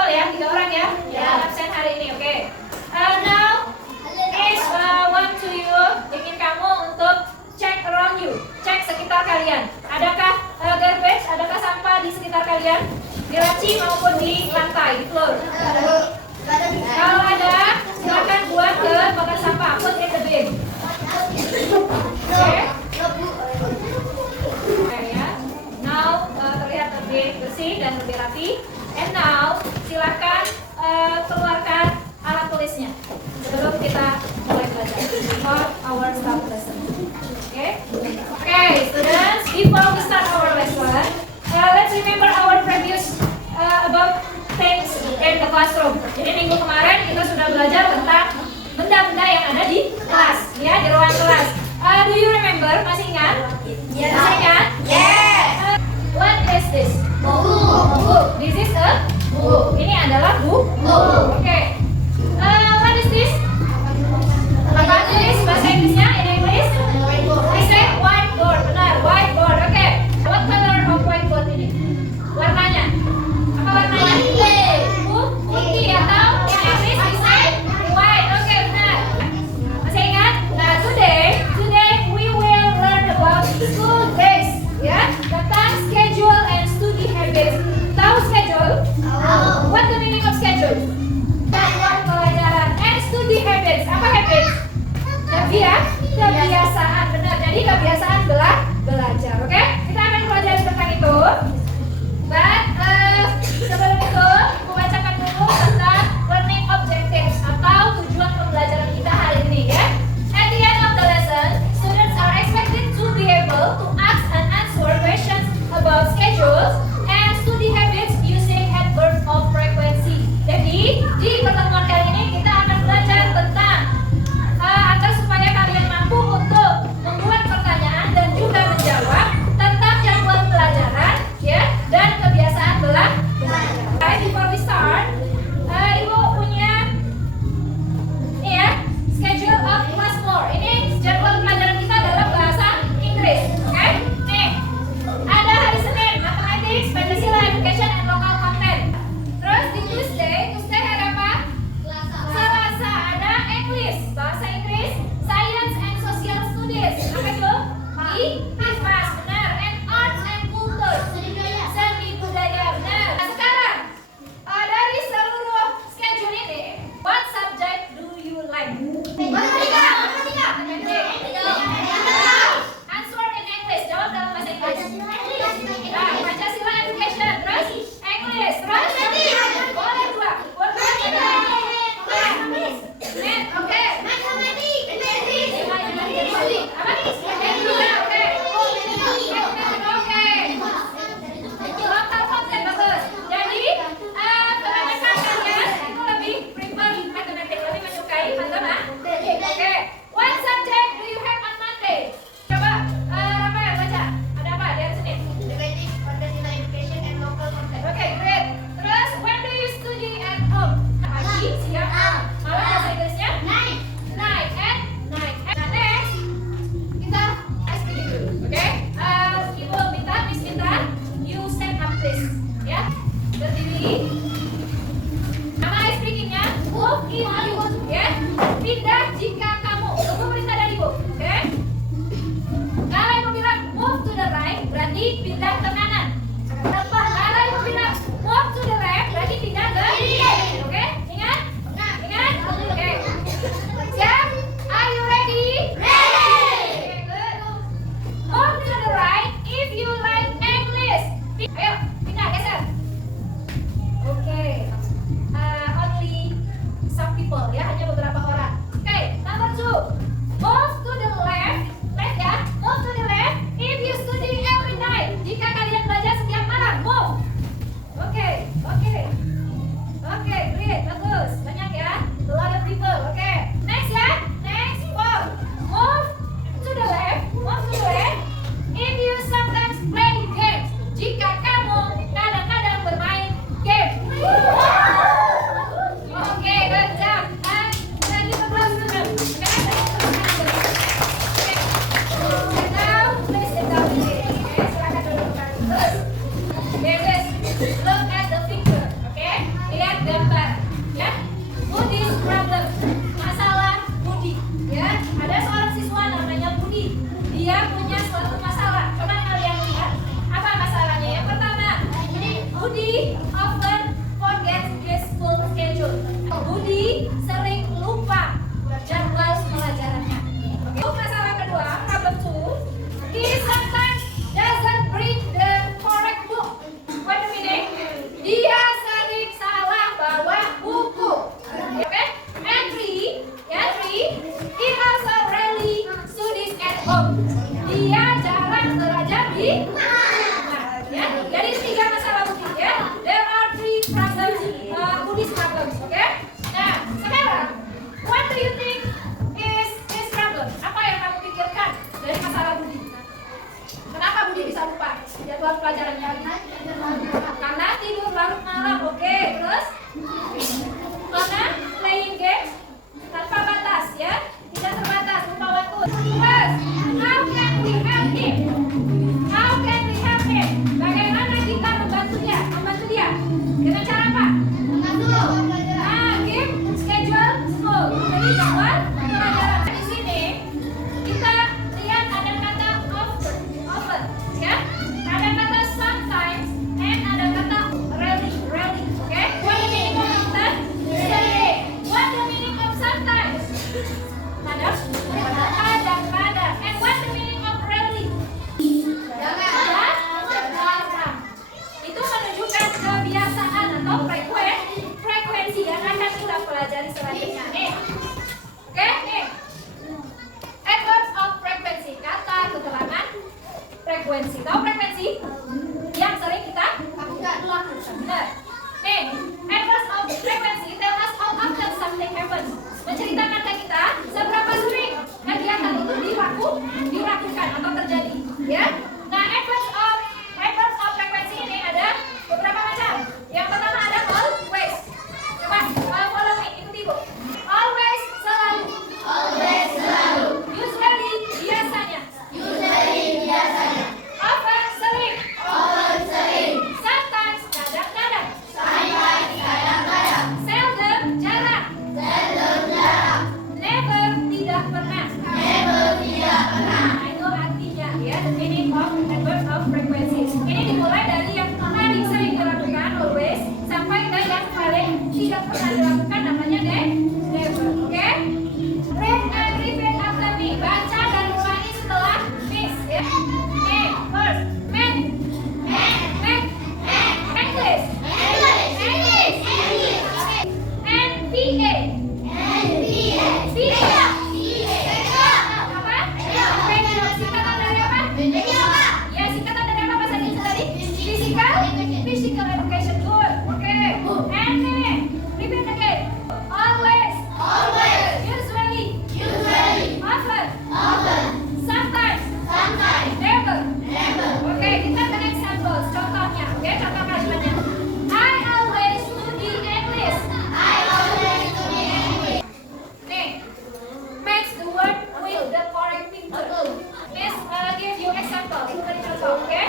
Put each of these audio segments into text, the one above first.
people ya, 3 orang ya, yang absen hari ini, oke. Now is want to you, ingin kamu untuk check around you, cek sekitar kalian. Adakah garbage, adakah sampah di sekitar kalian? Di laci maupun di lantai, di floor. Kalau ada, silakan buang ke tempat sampah, put in the bin. Oke. Ya. Now terlihat lebih bersih dan lebih rapi. And now silakan keluarkan alat tulisnya sebelum kita mulai belajar for our start lesson. Okay, students, before we start our lesson, let's remember our previous about things in the classroom. Jadi minggu kemarin kita sudah belajar tentang benda-benda yang ada di kelas, ya, di ruang kelas. Do you remember? Masih ingat? Yes. Masih ingat? Yes. What is this? Book. This is a book. Ini adalah buku. Oke. What is this? Apa tulis bahasa Inggrisnya? In English? I say whiteboard. Benar, whiteboard. Oke. What color of whiteboard ini? Warnanya? Apa warnanya? Putih atau in English we say white. Oke, benar. Masih ingat? Nah, today we will learn about school days. Ya, tentang schedule and study habits. Tahu schedule? What the meaning of schedule? Jadwal pelajaran. And study habits. Apa habits? Kebiasaan. Benar. Jadi kebiasaan belajar. Oke? Kita akan pelajari tentang itu. But sebelum itu, aku bacakan dulu tentang learning objectives atau tujuan pembelajaran kita hari ini, ya. At the end of the lesson, students are expected to be able to ask and answer questions about schedules and study habits using adverb of frequency. Jadi, di pertemuan kali ini kita akan belajar tentang agar supaya kalian mampu untuk membuat pertanyaan dan juga menjawab tentang jadwal pelajaran, ya, dan kebiasaan belajar. Before we start, Ibu punya ini ya, schedule of class 4. Ini jadwal pelajaran kita dalam bahasa Inggris, oke? Nih, ada hari Senin, Mathematics, Pancasila, Education, and Local Content. Terus di Tuesday ada apa? Selasa ada English, bahasa Inggris, Science and Social Studies. Apa itu? IPAS, benar. And Arts and Culture, seni budaya, benar. Nah, sekarang dari seluruh schedule ini, what subject do you like? Answer in English, jawab dalam bahasa Inggris. Nah, Pancasila, Education, terus English, terus boleh dua, net, oke. Local content bagus. Jadi kebanyakan kalian itu lebih prefer matematik, lebih menyukai matematik. Oke. What subject do you have on Monday? Coba Rafael baca. Ada apa di hari Senin? Oke, great. Terus when do you study at home? Pagi, siang, malam. Bahasa Inggrisnya? Night. Nah, next kita speaking dulu, oke? Ibu minta, Miss minta, you stand up please, ya. Berdiri. Nama speakingnya, move in you, ya. Pindah jika kamu. Tunggu perintah dari ibu, oke? Kalau ibu bilang move to the right, berarti pindah ke kanan. Kalau ibu bilang move to the left, berarti pindah ke kiri, oke? Ingat? Oke. Siap? Are you ready? Okay, good. Move to the right if you like English. Ayo, pindah, geser. Oke. Only some people, ya, hanya beberapa orang. Oke, number these problems, oke? Nah, sekarang, what do you think is this problem? Apa yang kamu pikirkan dari masalah Budi? Kenapa Budi bisa lupa jadwal pelajarannya? Karena tidur larut malam, oke? Terus? Karena playing games tanpa batas, ya? Tidak terbatas, lupa waktu. Terus, how can we help him? How can we help him? Bagaimana kita membantu dia? Membantu dia dengan cara apa? Give schedule school. Jadi jadwal pelajaran. Di sini kita lihat ada kata often, ya. Ada kata sometimes and ada kata rarely. Oke? What the meaning of often? Sering. What the meaning of sometimes? Kadang. And what the meaning of rarely? Jarang. Itu menunjukkan kebiasaan atau frekuensi yang akan kita pelajari selanjutnya. Nih. Oke, nih. Adverbs of frequency, kata keterangan frekuensi. Tahu frekuensi? Yang sering kita lakukan. Benar. Nih, adverbs of frequency tell us how often something happens. Menceritakan ke kita seberapa sering kegiatan itu dilakukan atau terjadi, ya. Nah, adverbs of frequency ini ada beberapa macam. Yang pertama ada always. Coba follow me, ikuti Bu. Always, selalu. Usually, biasanya. Often, sering. Sometimes, kadang-kadang. Seldom, jarang. Never, tidak pernah. Nah, itu artinya, ya, the meaning of adverbs of frequency. Ini dimulai dari yang paling sering dilakukan, always, sampai ke yang paling tidak pernah dilakukan, namanya never. Oke? Read and repeat after me. Baca dan ulangi setelah Miss, ya. Oke, first, make. English. NPA. Apa? Singkatan dari apa? Ya, singkatan dari apa bahasa Inggris tadi? Physical education. Good. Oke. And then, repeat again. Always. Usually. Often. Sometimes. Never. Oke, kita ke next examples. Contohnya, oke, contoh kalimatnya. I always study English. Nih, match the word with the correct picture. Miss give you example. Beri contoh, oke?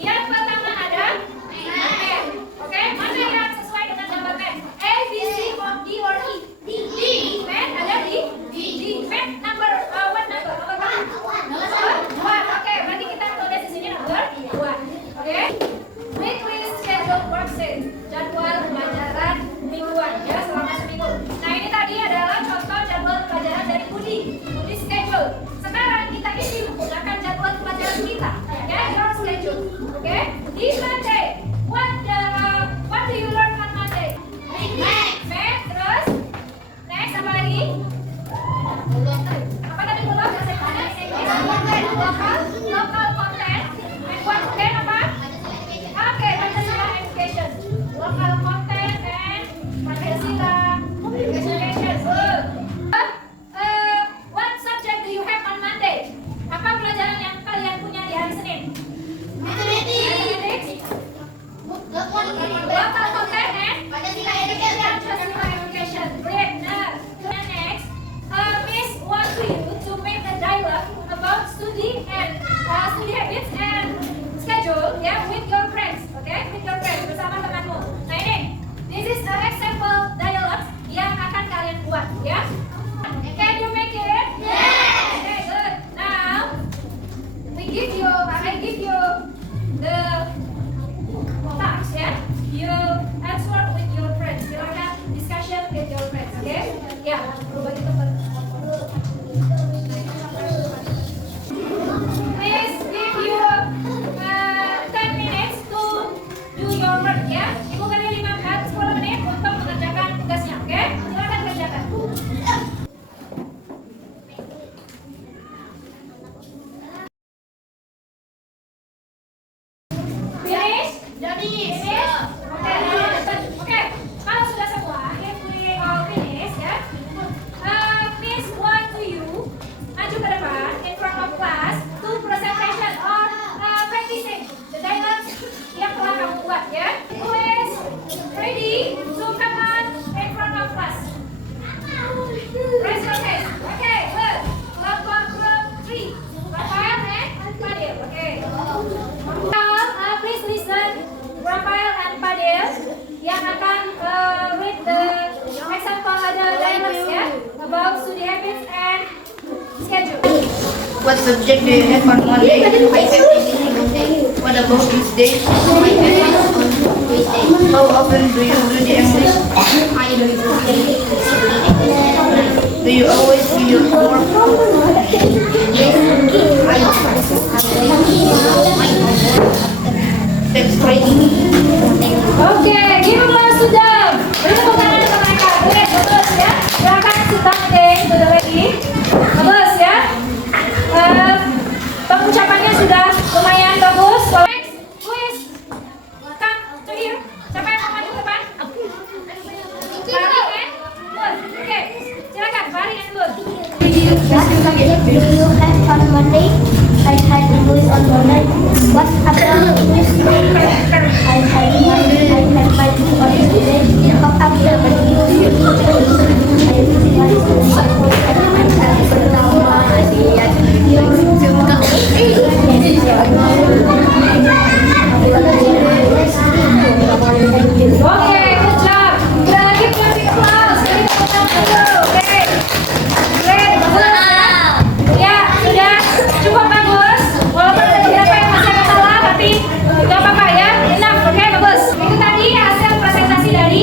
Yang pertama ada pen. Oke, mana yang sesuai dengan gambar pen? A, B, C, D or E? Pen ada di pen number what number? Nomor berapa? 1. Oke, berarti kita tulis di sini nomor 2. Oke? Weekly schedule worksheet. Jadwal pelajaran mingguan, ya, selama seminggu. Nah, ini tadi adalah contoh jadwal pelajaran dari Budi schedule. Sekarang kita isi menggunakan jadwal pelajaran kita, ya, your schedule. Oke? Di Monday, what do you learn on Monday? Math, terus next apa lagi? Apa tadi belum? Local content. And what then apa? Oke, Pancasila education. Local content and Pancasila education. Good. What subject do you have on Monday? Apa pelajaran yang kalian punya di hari Senin? Mathematics. What subject do you have on Monday? I have every single day. What about Tuesday? I have it on Tuesday. How often do you do the English? I do it every day. Do you always do your homework? Yes, I text writing. Oke, give applause to them. Beri tepuk tangan untuk mereka. Oke, bagus ya. Silakan sedang deh, sudah lagi. Bagus ya. Pengucapannya sudah lumayan bagus. Next, quiz. Kang, terakhir. Siapa yang mau maju ke depan? Fahri and Nur. Oke, silakan Fahri and Nur. What subject do you have on Monday? I had English on Monday. What about Tuesday? I had Bible on Tuesday. How after Oke, good job. Give big applause. Beri tepuk tangan dulu. Oke. Great, bagus ya. Ya, sudah cukup bagus. Walaupun ada beberapa yang masih agak salah, tapi nggak apa-apa ya. Enough, oke, bagus. Itu tadi hasil presentasi dari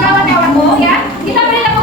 kawan-kawanmu ya. Kita beri tepuk